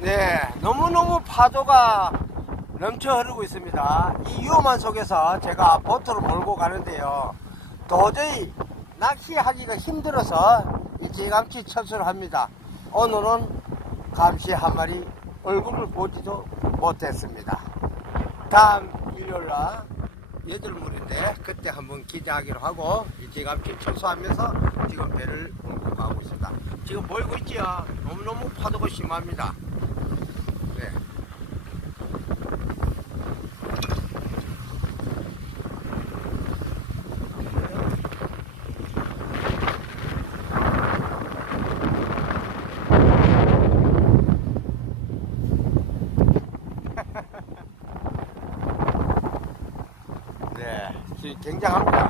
네, 너무너무 파도가 넘쳐 흐르고 있습니다. 이 위험한 속에서 제가 보트를 몰고 가는데요. 도저히 낚시하기가 힘들어서 일찌감치 철수를 합니다. 오늘은 감시 한 마리 얼굴을 보지도 못했습니다. 다음 일요일날 여덟물인데 그때 한번 기대하기로 하고 일찌감치 철수하면서 지금 배를 몰고 가고 있습니다. 지금 보이고 있지요? 너무너무 파도가 심합니다. 네. 네, 굉장합니다.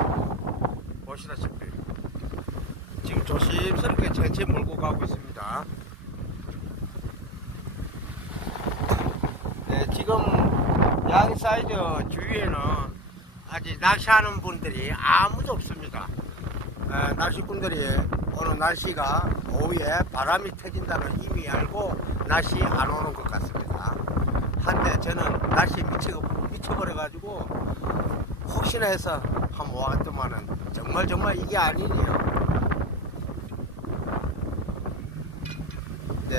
보시다시피 지금 조심스럽게 천천히 몰고 가고 있습니다. 네, 지금 양 사이드 주위에는 아직 낚시하는 분들이 아무도 없습니다. 에, 낚시꾼들이 오늘 날씨가 오후에 바람이 터진다는 이미 알고 낚시 안 오는 것 같습니다. 한때 저는 날씨에 미쳐, 미쳐버려가지고 혹시나 해서 한번 와봤더만은 정말 정말 이게 아니네요.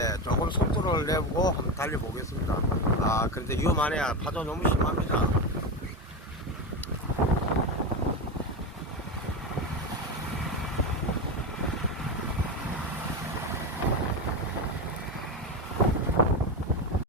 네, 조금 속도를 내보고 한번 달려보겠습니다. 아, 그런데 위험하네요. 파도 너무 심합니다.